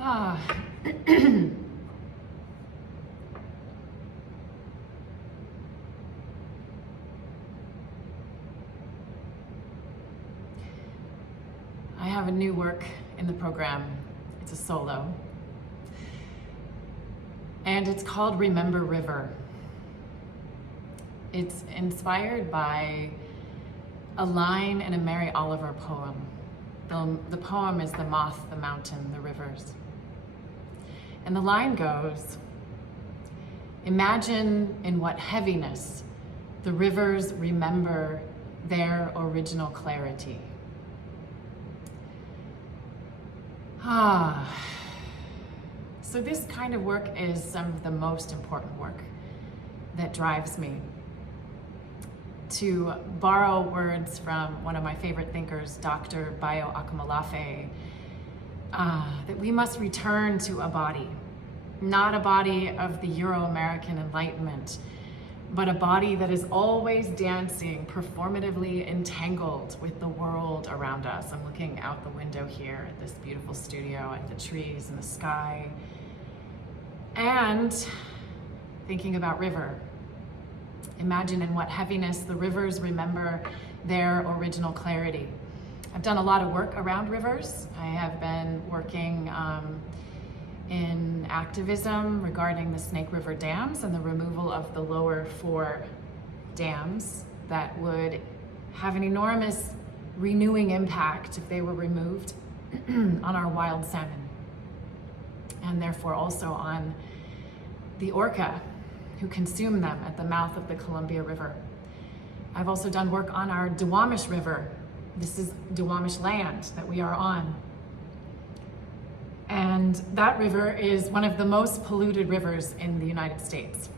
Ah. I have a new work in the program. It's a solo. And it's called Remember River. It's inspired by a line in a Mary Oliver poem. The poem is The Moth, the Mountain, the Rivers. And the line goes, imagine in what heaviness the rivers remember their original clarity. So this kind of work is some of the most important work that drives me. To borrow words from one of my favorite thinkers, Dr. Bayo Akomolafe, that we must return to a body, not a body of the Euro-American Enlightenment, but a body that is always dancing, performatively entangled with the world around us. I'm looking out the window here at this beautiful studio, at the trees and the sky, and thinking about river. Imagine in what heaviness the rivers remember their original clarity. I've done a lot of work around rivers. I have been working in activism regarding the Snake River dams and the removal of the lower 4 dams that would have an enormous renewing impact if they were removed on our wild salmon, and therefore also on the orca who consume them at the mouth of the Columbia River. I've also done work on our Duwamish River. This is Duwamish land that we are on. And that river is one of the most polluted rivers in the United States.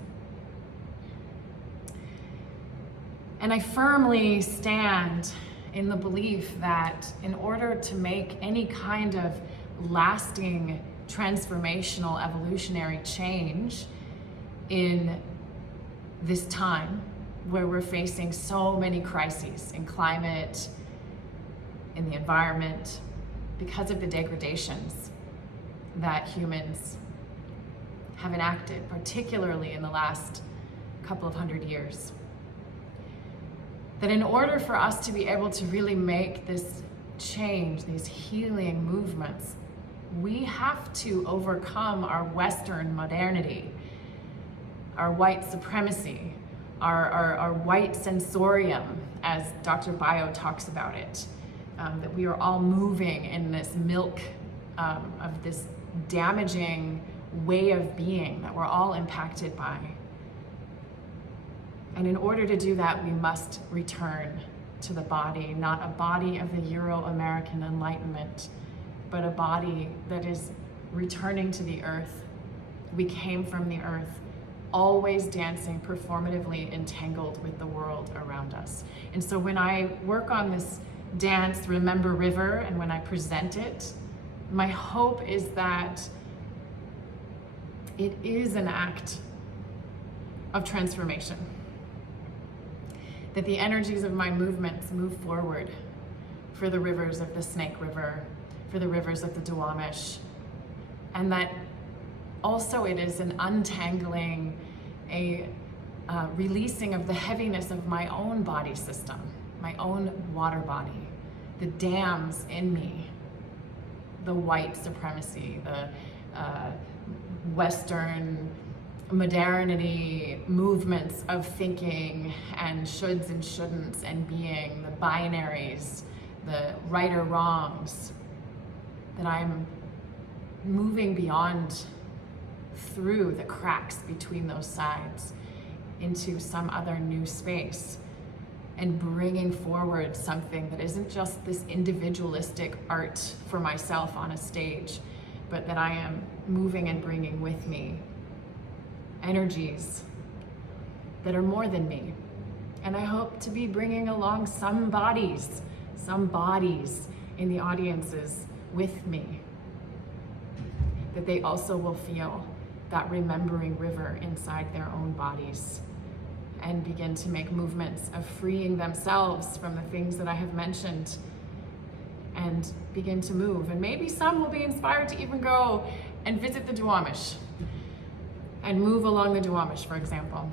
And I firmly stand in the belief that in order to make any kind of lasting, transformational, evolutionary change in this time where we're facing so many crises in climate, in the environment, because of the degradations that humans have enacted, particularly in the last couple of 100 years. That in order for us to be able to really make this change, these healing movements, we have to overcome our Western modernity, our white supremacy, our white sensorium, as Dr. Bayo talks about it, that we are all moving in this milk of this damaging way of being that we're all impacted by. And in order to do that, we must return to the body, not a body of the Euro-American Enlightenment, but a body that is returning to the earth. We came from the earth, always dancing, performatively entangled with the world around us. And so when I work on this dance, Remember River, and when I present it, my hope is that it is an act of transformation. That the energies of my movements move forward for the rivers of the Snake River, for the rivers of the Duwamish, and that also it is an untangling, a releasing of the heaviness of my own body system, my own water body, the dams in me, the white supremacy, the Western modernity movements of thinking and shoulds and shouldn'ts and being, the binaries, the right or wrongs, that I'm moving beyond through the cracks between those sides into some other new space and bringing forward something that isn't just this individualistic art for myself on a stage, but that I am moving and bringing with me energies that are more than me. And I hope to be bringing along some bodies in the audiences with me, that they also will feel that remembering river inside their own bodies and begin to make movements of freeing themselves from the things that I have mentioned and begin to move. And maybe some will be inspired to even go and visit the Duwamish and move along the Duwamish, for example.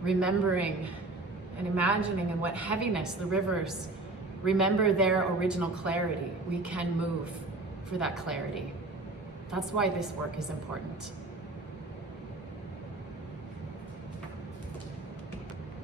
Remembering and imagining in what heaviness the rivers remember their original clarity. We can move for that clarity. That's why this work is important.